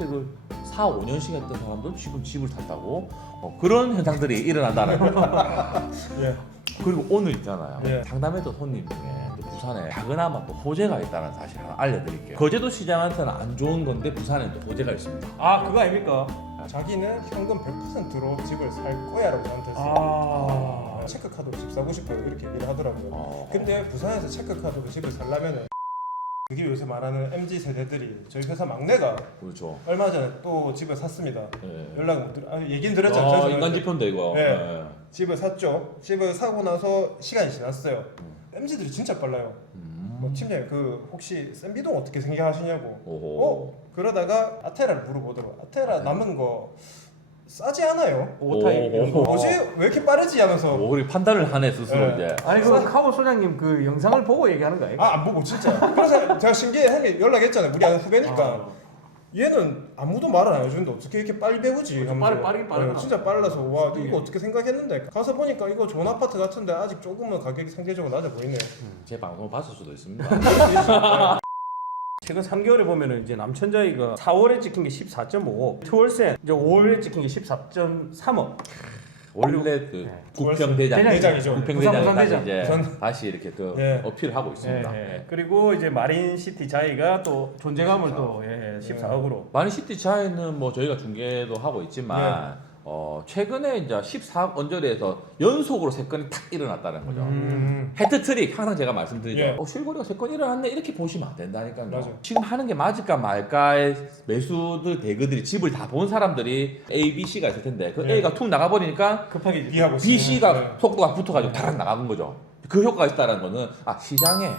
주택을 4, 5년씩 했던 사람도 지금 집을 샀다고 그런 현상들이 일어난다는 거죠. 예. 그리고 오늘 있잖아요. 예. 상담했던 손님 중에 또 부산에 작은아마 또 호재가 있다는 사실 하나 알려드릴게요. 거제도 시장한테는 안 좋은 건데 부산에 또 호재가 있습니다. 아 그거 아닙니까? 자기는 현금 100%로 집을 살 거야라고 저한테 했어요. 아 체크카드로 집 사고 싶어요 이렇게 얘기를 하더라고요. 근데 부산에서 체크카드로 집을 살려면은 그게 요새 말하는 MZ 세대들이 저희 회사 막내가 그렇죠. 얼마 전에 또 집을 샀습니다. 예. 연락을 못 드려. 얘기는 드렸잖아요. 인간 지표인데 이거. 네. 예. 집을 샀죠. 집을 사고 나서 시간이 지났어요. MZ들이 진짜 빨라요. 뭐 팀장님 그 혹시 샌비동 어떻게 생각하시냐고. 오호. 그러다가 아테라를 물어보더라고. 아테라 남은 거 싸지 않아요? 오타입 이런 거. 뭐지? 왜 이렇게 빠르지 하면서. 우리 판단을 하네 스스로 네. 이제. 아니 그 카보 소장님 그 영상을 보고 얘기하는 거 아니에요? 안 보고 진짜. 그래서 제가 신기해 게 연락했잖아요. 우리 아는 후배니까. 얘는 아무도 말을 안 해주는데 어떻게 이렇게 빨리 배우지? 하면서. 빠르긴 빠르다. 진짜 빨라서 와 이거 어떻게 생각했는데 가서 보니까 이거 좋은 아파트 같은데 아직 조금은 가격이 상대적으로 낮아 보이네요. 제 방송을 봤을 수도 있습니다. 최근 3개월에 보면은 이제 남천자이가 4월에 찍힌 게 14.5억, 트월센 이제 5월에 찍힌 게 14.3억. 원래 그 국평대장 대장이죠. 국평대장이 부산 다시 대장. 이제 부산. 다시 이렇게 그 네. 어필을 하고 있습니다. 그리고 이제 마린시티 자이가 또 존재감을 또 14억으로. 마린시티 차이는 뭐 저희가 중계도 하고 있지만 최근에 이제 14억 언저리에서 연속으로 3건이 탁 일어났다는 거죠. 헤트트릭 항상 제가 말씀드리죠. 예. 실거래가 3건 일어났네 이렇게 보시면 안 된다니까요. 맞아요. 지금 하는 게 맞을까 말까의 매수들 대그들이 집을 다 본 사람들이 A, B, C가 있을 텐데 그 예. A가 툭 나가버리니까 급하게 이제 비하고 B, C가 네. 속도가 붙어가지고 다락 나가는 거죠. 그 효과가 있다는 거는 시장에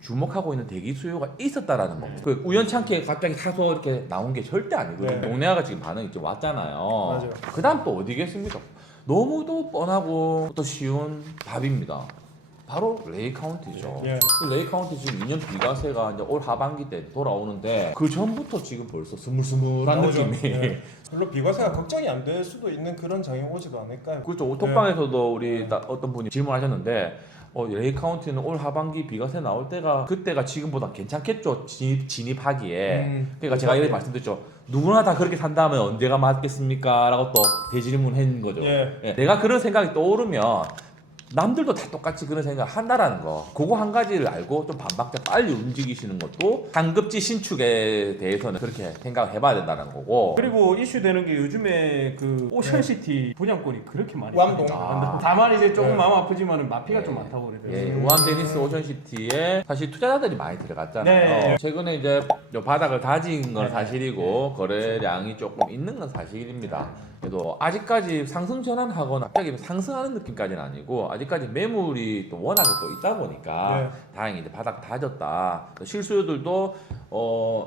주목하고 있는 대기 수요가 있었다라는 겁니다. 그 우연찮게 갑자기 사서 이렇게 나온 게 절대 아니거든요. 네. 동네아가 지금 반응이 좀 왔잖아요. 맞아요. 그다음 또 어디겠습니까? 너무도 뻔하고 또 쉬운 답입니다. 바로 레이 카운티죠. 예. 그 레이 카운티 지금 2년 비과세가 이제 올 하반기 때 돌아오는데 그 전부터 지금 벌써 스물스물한 나오죠. 느낌이. 예. 물론 비과세가 걱정이 안 될 수도 있는 그런 장이 오지도 않을까요? 그렇죠. 오톡방에서도 우리 어떤 분이 질문하셨는데 레이 카운티는 올 하반기 비과세 나올 때가 그때가 지금보다 괜찮겠죠. 진입하기에. 그러니까 제가 이렇게 말씀드렸죠. 누구나 다 그렇게 산다면 언제가 맞겠습니까? 라고 또 대질문한 거죠. 예. 내가 그런 생각이 떠오르면 남들도 다 똑같이 그런 생각을 한다라는 거. 그거 한 가지를 알고 좀 반박자 빨리 움직이시는 것도 상급지 신축에 대해서는 그렇게 생각을 해봐야 된다는 거고. 그리고 이슈되는 게 요즘에 그 오션시티 분양권이 그렇게 많이 우암동. 있습니다. 다만 이제 조금 네. 마음 아프지만은 마피가 좀 많다고 그래요. 예, 우암 데니스 오션시티에 사실 투자자들이 많이 들어갔잖아요. 네. 최근에 이제 요 바닥을 다진 건 네. 사실이고 거래량이 조금 있는 건 사실입니다. 그래도 아직까지 상승 전환하거나 갑자기 상승하는 느낌까지는 아니고 아직까지 매물이 또 워낙에 또 있다 보니까 다행히 이제 바닥 다졌다. 실수요들도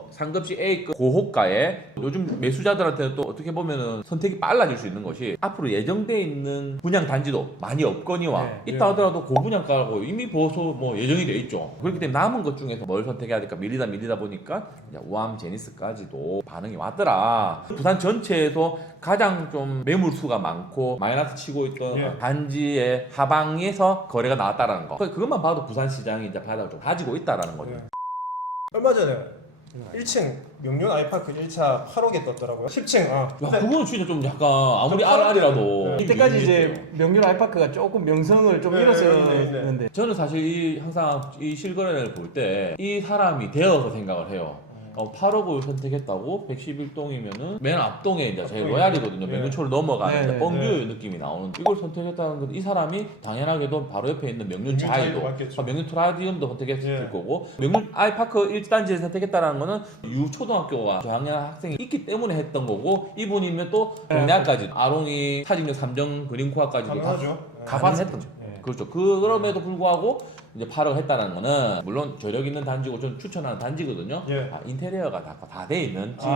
상급지 A급 고호가에 요즘 매수자들한테는 또 어떻게 보면은 선택이 빨라질 수 있는 것이 앞으로 예정돼 있는 분양 단지도 많이 없거니와 네. 있다 하더라도 고분양가라고 이미 보소 뭐 예정이 돼 있죠. 그렇기 때문에 남은 것 중에서 뭘 선택해야 될까 밀리다 보니까 이제 우암 제니스까지도 반응이 왔더라. 부산 전체에서 가장 좀 매물 수가 많고 마이너스 치고 있던 단지의 하방에서 거래가 나왔다라는 거. 그것만 봐도 부산 시장이 이제 바닥을 좀 가지고 있다라는 거죠. 얼마 전에 1층 명륜 아이파크 1차 8억에 떴더라고요. 10층. 야, 그거는 진짜 좀 약간 아무리 알이라도 이때까지 이제 명륜 아이파크가 조금 명성을 좀 잃었었는데 저는 사실 항상 이 실거래를 볼 때 이 사람이 되어서 생각을 해요. 8억을 선택했다고 111동이면은 맨 앞동에 이제 제일 로얄이거든요. 명륜초를 넘어가는 네, 뻥뷰 느낌이 나오는 이걸 선택했다는 건 이 사람이 당연하게도 바로 옆에 있는 명륜 자이도 명륜 트라디움도 선택했을 거고 명륜 아이파크 1단지를 선택했다는 거는 유초등학교가 저학년 학생이 있기 때문에 했던 거고 이분이면 또 동네학까지 아롱이 타직역 3정 그린코아까지도 다 가반했던 거죠. 그렇죠. 그럼에도 불구하고 이제 8억 했다는 거는 물론 저력 있는 단지고 좀 추천하는 단지거든요. 인테리어가 다 돼 있는 집이지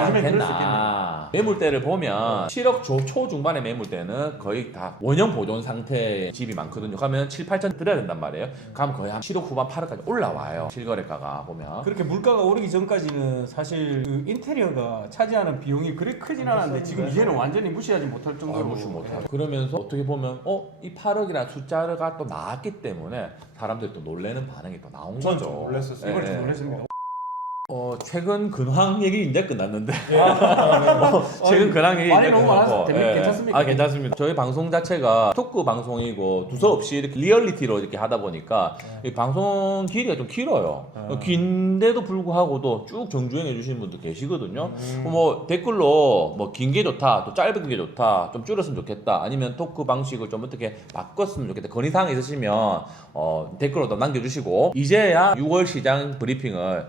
않겠나. 매물대를 보면 7억 초중반의 매물대는 거의 다 원형 보존 상태의 집이 많거든요. 그러면 7, 8천 들여야 된단 말이에요. 그럼 거의 한 7억 후반 8억까지 올라와요. 실거래가가 보면. 그렇게 물가가 오르기 전까지는 사실 그 인테리어가 차지하는 비용이 그리 크진 않았는데 지금 이제는 완전히 무시하지 못할 정도로 무시 못해요. 그러면서 어떻게 보면 이 8억이라는 숫자가 또 나왔기 때문에 사람들이 또 놀래는 반응이 또 나온 거죠. 놀랐었어요. 이걸 좀 놀랐습니다. 최근 근황 얘기 이제 끝났는데 최근 근황 얘기 말이 이제 너무 많아서 끝났고, 괜찮습니까? 괜찮습니다. 저희 방송 자체가 토크 방송이고 두서없이 이렇게 리얼리티로 이렇게 하다 보니까 이 방송 길이가 좀 길어요. 긴데도 불구하고도 쭉 정주행해 주시는 분들 계시거든요. 뭐 댓글로 뭐 긴 게 좋다, 또 짧은 게 좋다, 좀 줄였으면 좋겠다, 아니면 토크 방식을 좀 어떻게 바꿨으면 좋겠다, 건의사항 있으시면 댓글로 또 남겨주시고, 이제야 6월 시장 브리핑을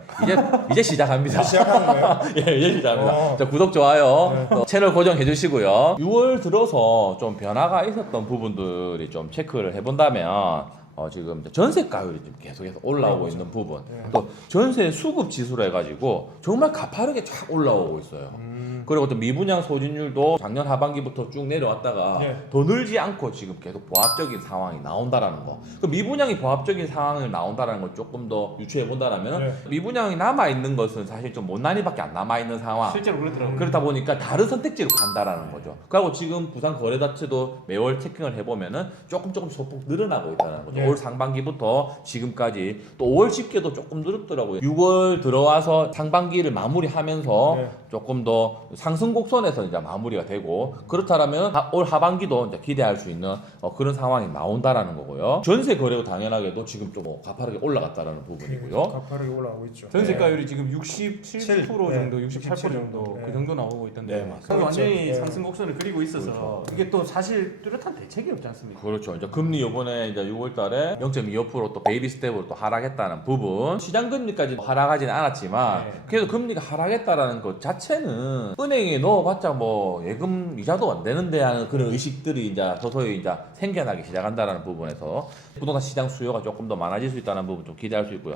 이제 시작합니다. 시작하는 거예요? 예, 이제 시작합니다. 자, 구독, 좋아요, 또 채널 고정해 주시고요. 6월 들어서 좀 변화가 있었던 부분들이 좀 체크를 해본다면, 지금 전세가율이 좀 계속해서 올라오고 있는 부분, 또 전세 수급 지수로 해가지고 정말 가파르게 쫙 올라오고 있어요. 그리고 또 미분양 소진율도 작년 하반기부터 쭉 내려왔다가 더 늘지 않고 지금 계속 보합적인 상황이 나온다라는 거. 그 미분양이 보합적인 상황을 나온다라는 걸 조금 더 유추해 본다라면 미분양이 남아 있는 것은 사실 좀 못난이밖에 안 남아 있는 상황. 실제로 그렇더라고요. 그렇다 보니까 다른 선택지로 간다라는 거죠. 그리고 지금 부산 거래자체도 매월 체킹을 해보면은 조금 소폭 늘어나고 있다는 거죠. 올 상반기부터 지금까지 또 5월 집계도 조금 늘었더라고요. 6월 들어와서 상반기를 마무리하면서 조금 더 상승 곡선에서 이제 마무리가 되고, 그렇다면 올 하반기도 이제 기대할 수 있는 그런 상황이 나온다라는 거고요. 전세 거래도 당연하게도 지금 좀 가파르게 올라갔다라는 부분이고요. 가파르게 올라가고 있죠. 전세가율이 지금 67% 정도, 68% 67 정도 그 정도 나오고 있던데, 네, 맞습니다. 완전히 그렇죠. 상승 곡선을 그리고 있어서 이게 또 사실 뚜렷한 대책이 없지 않습니까? 그렇죠. 이제 금리 이번에 이제 6월달에 0.25%또 베이비 스텝으로 또 하락했다는 부분. 시장 금리까지 하락하지는 않았지만 그래도 금리가 하락했다라는 것 자체는 은행에 넣어봤자 뭐 예금 이자도 안 되는데 하는 그런 의식들이 이제 서서히 이제 생겨나기 시작한다라는 부분에서 부동산 시장 수요가 조금 더 많아질 수 있다는 부분 좀 기대할 수 있고요.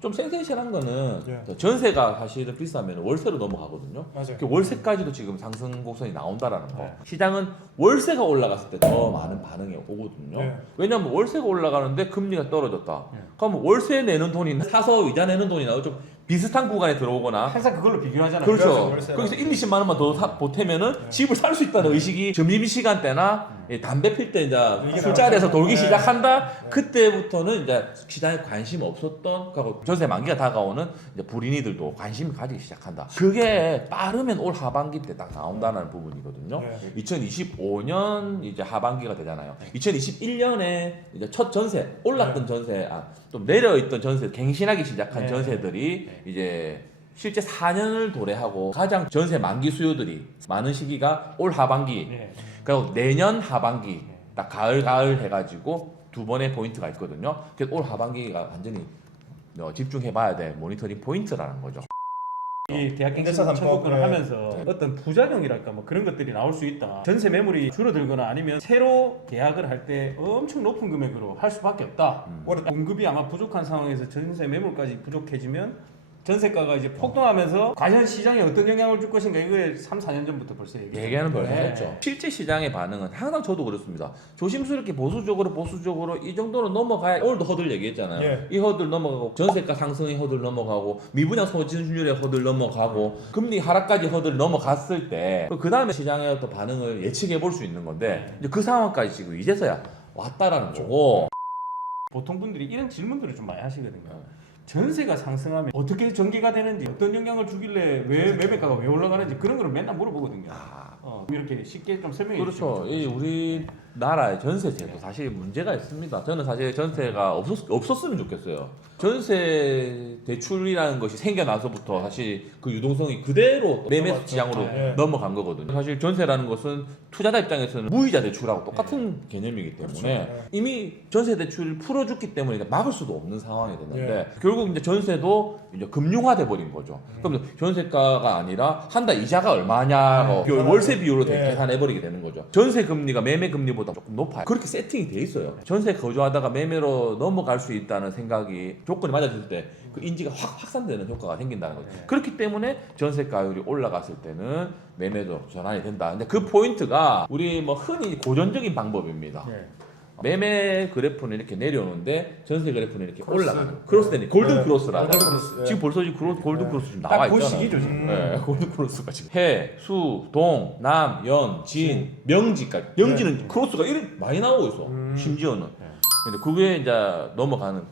좀 센세이션한 거는 전세가 사실은 비싸면 월세로 넘어가거든요. 맞아요. 그 월세까지도 지금 상승 곡선이 나온다라는 거. 시장은 월세가 올라갔을 때 더 많은 반응이 오거든요. 왜냐하면 월세가 올라가는데 금리가 떨어졌다. 그러면 월세 내는 돈이 사서 이자 내는 돈이나 좀 비슷한 구간에 들어오거나. 항상 그걸로 비교하잖아요. 그렇죠. 월세가. 거기서 1, 20만 원만 더 보태면은 집을 살 수 있다는 의식이 점심시간대나 담배 필 때 이제 술자리에서 돌기 시작한다. 그때부터는 이제 시장에 관심 없었던, 그리고 전세 만기가 다가오는 이제 불인이들도 관심을 가지기 시작한다. 그게 빠르면 올 하반기 때 딱 나온다는 부분이거든요. 2025년 이제 하반기가 되잖아요. 2021년에 이제 첫 전세, 올랐던 전세, 좀 내려있던 전세, 갱신하기 시작한 전세들이 이제 실제 4년을 도래하고 가장 전세 만기 수요들이 많은 시기가 올 하반기, 그리고 내년 하반기, 딱 가을 해가지고 두 번의 포인트가 있거든요. 그래서 올 하반기가 완전히 집중해봐야 될 모니터링 포인트라는 거죠. 이 대학 임대차 갱신 삼법, 청구권을 하면서 어떤 부작용이랄까 뭐 그런 것들이 나올 수 있다. 전세 매물이 줄어들거나 아니면 새로 계약을 할 때 엄청 높은 금액으로 할 수밖에 없다. 공급이 아마 부족한 상황에서 전세 매물까지 부족해지면 전세가가 이제 폭등하면서 과연 시장에 어떤 영향을 줄 것인가, 이걸 3, 4년 전부터 벌써 얘기하는 벌써 했죠. 실제 시장의 반응은 항상 저도 그렇습니다. 조심스럽게 보수적으로 이 정도는 넘어가야, 오늘도 허들 얘기했잖아요. 이 허들 넘어가고 전세가 상승의 허들 넘어가고 미분양 소진율의 허들 넘어가고 금리 하락까지 허들 넘어갔을 때 그 다음에 시장의 어떤 반응을 예측해 볼 수 있는 건데 이제 그 상황까지 지금 이제서야 왔다라는 거고. 보통 분들이 이런 질문들을 좀 많이 하시거든요. 전세가 상승하면 어떻게 전개가 되는지, 어떤 영향을 주길래 왜 매매가가 왜 올라가는지, 그런 걸 맨날 물어보거든요. 이렇게 쉽게 좀 설명해 그렇죠. 주시면 이 우리나라의 전세제도 사실 문제가 있습니다. 저는 사실 전세가 없었으면 좋겠어요. 전세 대출이라는 것이 생겨나서부터 사실 그 유동성이 그대로 매매 시장으로 넘어간 거거든요. 사실 전세라는 것은 투자자 입장에서는 무이자 대출하고 똑같은 개념이기 때문에 이미 전세 대출을 풀어줬기 때문에 막을 수도 없는 상황이 됐는데 결국 이제 전세도 이제 금융화돼 버린 거죠. 그럼 전세가가 아니라 한 달 이자가 얼마냐, 월세 비율로 계산해 버리게 되는 거죠. 전세 금리가 매매 금리보다 조금 높아요. 그렇게 세팅이 돼 있어요. 전세 거주하다가 매매로 넘어갈 수 있다는 생각이, 조건이 맞아질 때 그 인지가 확산되는 효과가 생긴다는 거죠. 그렇기 때문에 전세가율이 올라갔을 때는 매매도 전환이 된다. 근데 그 포인트가 우리 뭐 흔히 고전적인 방법입니다. 매매 그래프는 이렇게 내려오는데 전세 그래프는 이렇게 올라가는 크로스되는 골든 크로스라고. 지금 벌써 골든 크로스 지금 나와 딱 그 있잖아요. 시기죠 지금. 네, 골든 크로스가 지금 해, 수, 동, 남, 연, 진, 명지까지. 명지는 크로스가 이렇게 많이 나오고 있어. 심지어는. 근데 그게 이제 넘어가는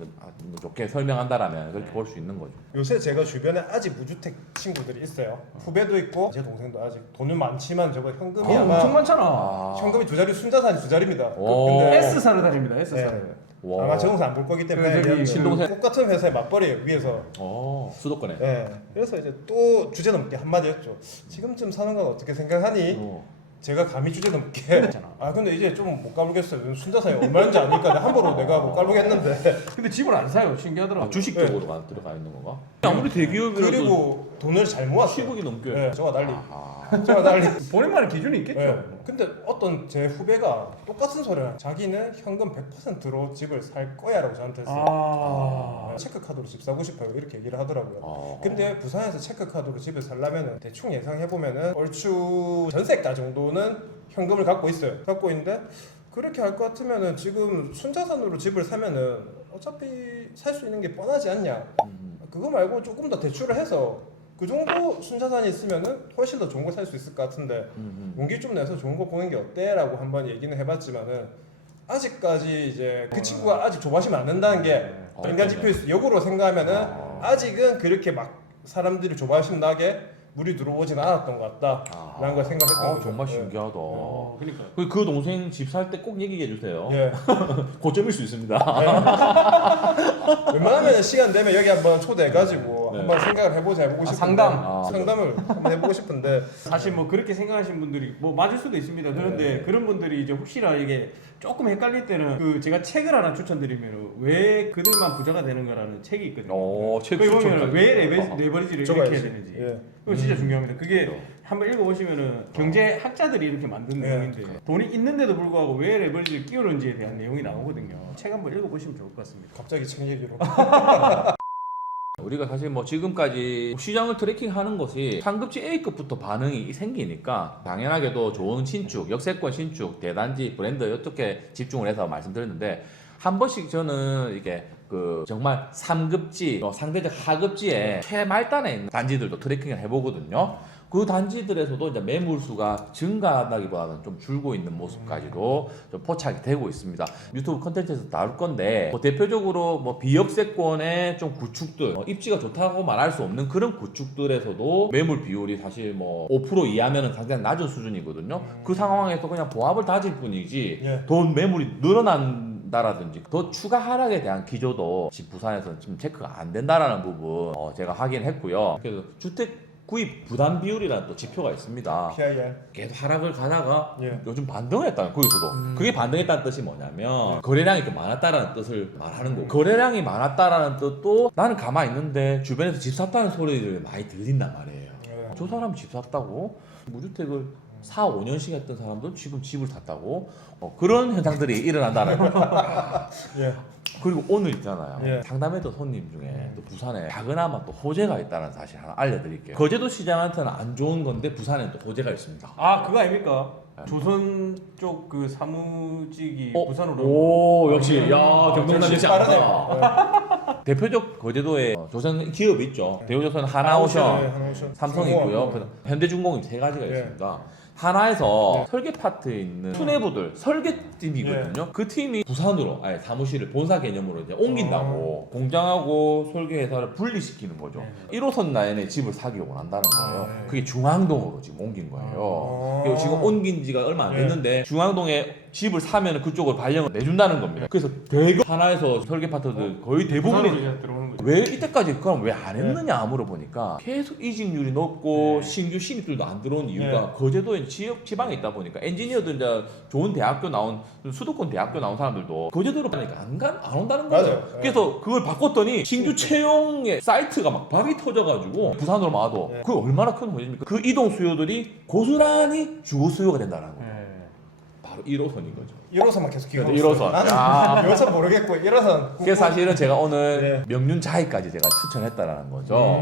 좋게 설명한다라면 그렇게 볼 수 있는 거죠. 요새 제가 주변에 아직 무주택 친구들이 있어요. 후배도 있고 제 동생도 아직 돈은 많지만 저거 현금이 아마 엄청 많잖아. 현금이 2자리, 순자산이 2자리입니다. 오. 근데 S사를 다닙니다. S사를. 와. 아마 저 동생 안 볼 거기 때문에 저기 그냥 신동생. 똑같은 회사에 맞벌이에요 위에서. 수도권에. 네. 그래서 이제 또 주제 넘게 한마디 했죠. 지금쯤 사는 건 어떻게 생각하니? 제가 감히 주제 넘게. 그랬잖아. 아 근데 이제 좀 못 가보겠어요. 순자산이 얼마인지 아니까 함부로 내가 못 가보겠는데. 근데 집을 안 사요. 신기하더라고. 주식 쪽으로 들어가 있는 건가? 아무리 대기업이라도 그리고 돈을 잘 모았어요. 10억이 넘게. 네, 저와 달리. 저와 달리. 본인만의 기준이 있겠죠. 네. 근데 어떤 제 후배가 똑같은 소리를 자기는 현금 100%로 집을 살 거야라고 저한테 했어요. 체크카드로 집 사고 싶어요 이렇게 얘기를 하더라고요. 근데 부산에서 체크카드로 집을 살려면 대충 예상해보면은 얼추 전세가 정도는 현금을 갖고 있어요. 갖고 있는데 그렇게 할 것 같으면은 지금 순자산으로 집을 사면은 어차피 살 수 있는 게 뻔하지 않냐. 그거 말고 조금 더 대출을 해서 그 정도 순자산이 있으면은 훨씬 더 좋은 거 살 수 있을 것 같은데 용기 좀 내서 좋은 거 보는 게 어때? 라고 한번 얘기는 해봤지만은 아직까지 이제 그 친구가 아직 조바심을 안 낸다는 게 인간 지표 역으로 생각하면은 아직은 그렇게 막 사람들이 조바심 나게 물이 들어오진 않았던 것 같다라는 걸 생각했던 거죠. 정말 신기하다. 그러니까. 그 동생 집 살 때 꼭 얘기해 주세요. 예. 고점일 수 있습니다. 웬만하면 시간 되면 여기 한번 초대해가지고 네. 한번 생각을 해보고 싶은데 상담. 상담을 한번 해보고 싶은데 사실 뭐 그렇게 생각하시는 분들이 뭐 맞을 수도 있습니다. 그런데 그런 분들이 이제 혹시나 이게 조금 헷갈릴 때는 그 제가 책을 하나 추천드리면 왜 그들만 부자가 되는가라는 책이 있거든요. 책 거기 보면 추천까지. 왜 레버리지를 이렇게 해야 되는지. 예. 그거 진짜 중요합니다. 그게 한번 읽어보시면은 경제학자들이 이렇게 만든 내용인데 돈이 있는데도 불구하고 왜 레버리지를 끼우는지에 대한 내용이 나오거든요. 책 한번 읽어보시면 좋을 것 같습니다. 갑자기 책 얘기로 우리가 사실 뭐 지금까지 시장을 트래킹하는 것이 상급지 A급부터 반응이 생기니까 당연하게도 좋은 신축, 역세권 신축, 대단지, 브랜드 이렇게 집중을 해서 말씀드렸는데 한 번씩 저는 이게 그 정말 3급지, 상대적 하급지에 최말단에 있는 단지들도 트래킹을 해보거든요. 그 단지들에서도 이제 매물수가 증가하다기보다는 좀 줄고 있는 모습까지도 좀 포착이 되고 있습니다. 유튜브 컨텐츠에서 다룰 건데 뭐 대표적으로 뭐 비역세권의 좀 구축들, 입지가 좋다고 말할 수 없는 그런 구축들에서도 매물 비율이 사실 뭐 5% 이하면은 상당히 낮은 수준이거든요. 그 상황에서 그냥 보합을 다질 뿐이지 돈 매물이 늘어난다라든지 더 추가 하락에 대한 기조도 지금 부산에서는 지금 체크가 안 된다라는 부분 제가 확인했고요. 그래서 주택 구입 부담 비율이라는 또 지표가 있습니다. PIR 계속 하락을 가다가 예. 요즘 반등을 했다는 거기서도 그게 반등했다는 뜻이 뭐냐면 거래량이 좀 많았다라는 뜻을 말하는 거고 거래량이 많았다라는 뜻도 나는 가만히 있는데 주변에서 집 샀다는 소리를 많이 들린단 말이에요. 저 사람 집 샀다고 무주택을 4, 5년씩 했던 사람도 지금 집을 샀다고 그런 현상들이 일어난다는 거예요. 예. 그리고 오늘 있잖아요. 예. 상담했던 손님 중에 또 부산에 작은아마 또 호재가 있다는 사실 하나 알려드릴게요. 거제도 시장한테는 안 좋은 건데 부산에는 또 호재가 있습니다. 아 그거 아닙니까? 조선 쪽 그 사무직이 부산으로 오 역시 야 경동남 역시 빠르네요. 알았다. 대표적 거제도에 조선 기업이 있죠. 대우조선, 하나오션, 하나오션, 삼성이 있고요. 그래서 현대중공업 세 가지가 있습니다. 하나에서 설계 파트에 있는 수뇌부들 설계팀이거든요. 그 팀이 부산으로 아예 사무실을 본사 개념으로 이제 옮긴다고 공장하고 설계 회사를 분리시키는 거죠. 1호선 라인에 집을 사기 원한다는 거예요. 그게 중앙동으로 지금 옮긴 거예요. 그리고 지금 옮긴 지가 얼마 안 됐는데 중앙동에 집을 사면 그쪽을 발령을 내준다는 겁니다. 그래서 대거 하나에서 설계 파트들 거의 대부분이 부산으로 들어오는 거죠. 왜 이때까지 그럼 왜 안 했느냐 물어보니까 계속 이직률이 높고 신규 신입들도 안 들어온 이유가 거제도에 지역 지방에 있다 보니까 엔지니어들 이제 좋은 대학교 나온 수도권 대학교 나온 사람들도 거제도로 가니까 안 온다는 거예요. 맞아요. 그래서 그걸 바꿨더니 신규 채용의 사이트가 막 밥이 터져가지고 부산으로 와도 그 얼마나 큰 문제입니까? 그 이동 수요들이 고스란히 주거 수요가 된다는 거예요. 바로 1호선인 거죠. 1호선만 계속 기억하고 1호선. 야. 2호선 모르겠고 1호선 그래서 사실은 제가 오늘 명륜자이까지 제가 추천했다라는 거죠.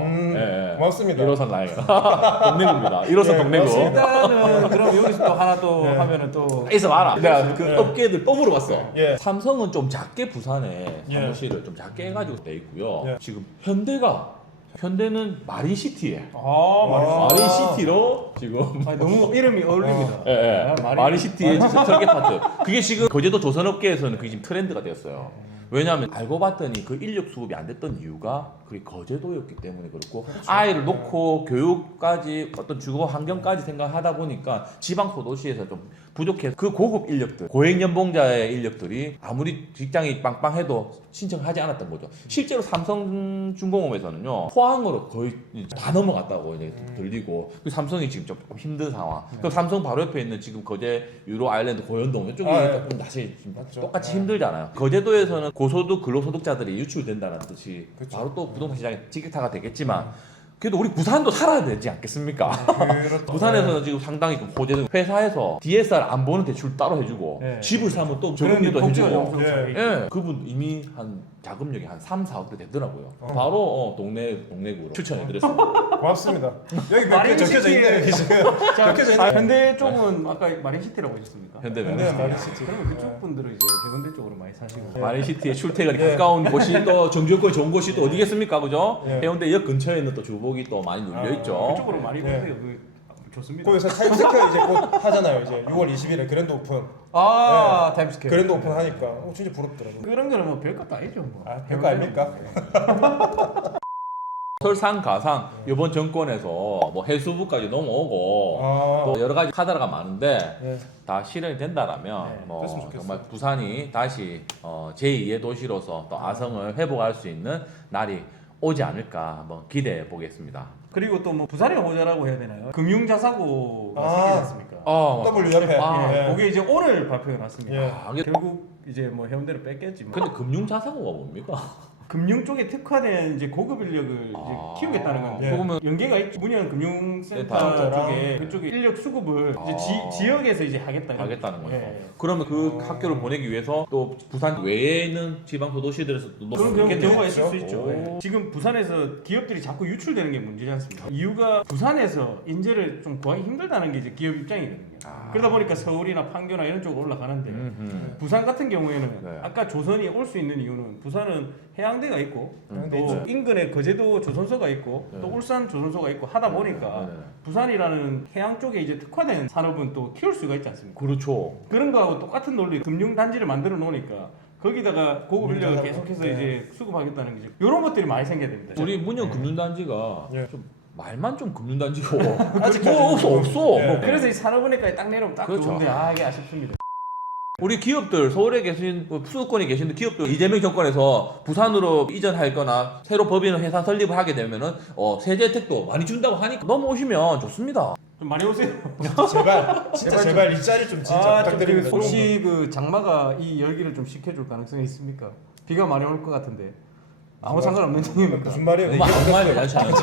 고맙습니다. 1호선 라인. 동래구입니다. 1호선 동래구. 일단은 그럼 여기서 또 하나 또 하면은 또 있어 봐라. 내가 그 업계들 또 물어봤어. 예. 삼성은 좀 작게 부산에 사무실을 좀 작게 해가지고 돼 있고요. 지금 현대가 현대는 마린시티에 마린시티로 지금 너무 이름이 어울립니다. 예, 예. 아, 마린시티의 지금 설계 파트. 그게 지금 거제도 조선업계에서는 그게 지금 트렌드가 되었어요. 왜냐하면 알고 봤더니 그 인력 수급이 안 됐던 이유가 그게 거제도였기 때문에 그렇고 아이를 놓고 교육까지 어떤 주거 환경까지 생각하다 보니까 지방 소도시에서 좀 부족해서 그 고급 인력들 고액 연봉자의 인력들이 아무리 직장이 빵빵해도 신청을 하지 않았던 거죠. 실제로 삼성중공업에서는요 포항으로 거의 다 넘어갔다고 이제 들리고 그 삼성이 지금 좀 힘든 상황. 그 삼성 바로 옆에 있는 지금 거제 유로 아일랜드 고현동 이쪽이 조금 다시 똑같이 힘들잖아요. 거제도에서는 고소득 근로소득자들이 유출된다는 뜻이 바로 또 부동산 시장에 직격타가 되겠지만 그래도 우리 부산도 살아야 되지 않겠습니까? 부산에서는 지금 상당히 좀 호재는 회사에서 DSR 안 보는 대출 따로 해주고 집을 사면 또 저금리도 해주고 그분 이미 한 자금력이 한 3, 4억대 되더라고요. 바로 동네구로 추천해드렸습니다. 고맙습니다. 여기 몇 개 적혀져 있네요. 여기 지금 적혀져 있네요. 현대 쪽은 아까 마린시티라고 하셨습니까? 현대 마린시티. 그러면 그쪽 분들은 이제 해운대 쪽으로 많이 사시고 마린시티의 출퇴근이 가까운 곳이 또 정주역권이 좋은 곳이 또 어디겠습니까, 그죠? 해운대역 근처에 있는 또 주복이 또 많이 눌려 있죠. 그쪽으로 많이 보세요. 좋습니다. 거기서 타임스퀘어 이제 곧 하잖아요. 이제 6월 20일에 그랜드 오픈. 타임스퀘어. 그랜드 오픈 하니까 진짜 부럽더라고요. 그런 거는 뭐 별것도 아니죠. 뭐. 별거 아닙니까? 설상가상 이번 정권에서 뭐 해수부까지 넘어오고 또 여러 가지 카드가 많은데 다 실현이 된다라면 뭐 정말 부산이 다시 제2의 도시로서 또 아성을 회복할 수 있는 날이 오지 않을까 한번 기대해 보겠습니다. 그리고 또 뭐 부산의 호재라고 해야 되나요? 금융자사고가 생기지 않습니까? W 옆에. 그게 이제 오늘 발표가 났습니다. 예. 결국 이제 뭐 해운대를 뺐겠지. 뭐. 근데 금융자사고가 뭡니까? 금융 쪽에 특화된 이제 고급 인력을 이제 키우겠다는 건데 그러면 연계가 있죠. 문현 금융센터 센터랑 쪽에 그쪽에 인력 수급을 이제 지역에서 이제 하겠다는 거죠. 예. 그러면 그 학교를 보내기 위해서 또 부산 외에 있는 지방 소도시들에서 또 그런 경우가 있을 수 있죠. 오. 예. 지금 부산에서 기업들이 자꾸 유출되는 게 문제지 않습니까? 이유가 부산에서 인재를 좀 구하기 힘들다는 게 이제 기업 입장이거든요. 그러다 보니까 서울이나 판교나 이런 쪽으로 올라가는데 부산 같은 경우에는 아까 조선이 올 수 있는 이유는 부산은 해양대가 있고 또 인근에 거제도 조선소가 있고 또 울산 조선소가 있고 하다 보니까 부산이라는 해양 쪽에 이제 특화된 산업은 또 키울 수가 있지 않습니까? 그렇죠. 그런 거하고 똑같은 논리 금융단지를 만들어 놓으니까 거기다가 고급 인력을 계속해서 이제 수급하겠다는 게 이런 것들이 많이 생겨야 됩니다. 우리 문현 금융단지가 좀 말만 좀 금융단지고 아직 뭐 없어. 뭐 그래서 이 산업은행까지 딱 내려오면 딱 그렇죠. 좋은데 이게 아쉽습니다. 우리 기업들 서울에 계신 수도권에 계시는 기업들 이재명 정권에서 부산으로 이전할 거나 새로 법인 회사 설립을 하게 되면은 세제 혜택도 많이 준다고 하니까 넘어오시면 좋습니다. 좀 많이 오세요. 제발 이 자리 좀 진짜 부탁드립니다. 혹시 그 장마가 이 열기를 좀 식혀줄 가능성이 있습니까? 비가 많이 올 것 같은데 아무 상관없는 얘기입니까? 무슨 말이에요? 너무 아무 말이 안 차는데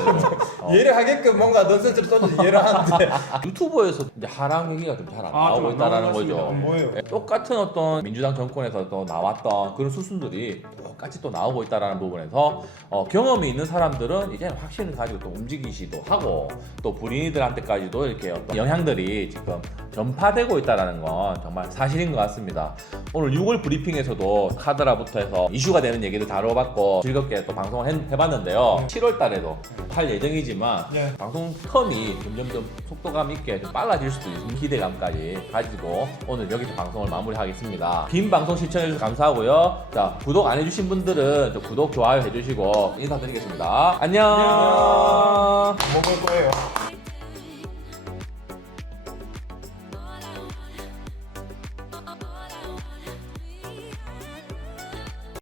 이해를 하게끔 뭔가 넌센스를 던져서 이해를 하는데 유튜버에서 이제 하락 얘기가 좀 잘 안 나오고 좀 있다라는 안 거죠. 나오고 뭐예요? 똑같은 어떤 민주당 정권에서 또 나왔던 그런 수순들이 똑같이 또 나오고 있다라는 부분에서 경험이 있는 사람들은 이제 확신을 가지고 또 움직이시도 하고 또 불인이들한테까지도 이렇게 어떤 영향들이 지금 전파되고 있다라는 건 정말 사실인 것 같습니다. 오늘 6월 브리핑에서도 카드라부터 해서 이슈가 되는 얘기를 다뤄봤고 즐겁게 또 방송을 해봤는데요. 7월 달에도 할 예정이지만 방송 텀이 점점 속도감 있게 좀 빨라질 수도 있는 기대감까지 가지고 오늘 여기서 방송을 마무리하겠습니다. 긴 방송 시청해주셔서 감사하고요. 자, 구독 안 해주신 분들은 좀 구독, 좋아요 해주시고 인사드리겠습니다. 안녕. 먹을 거예요.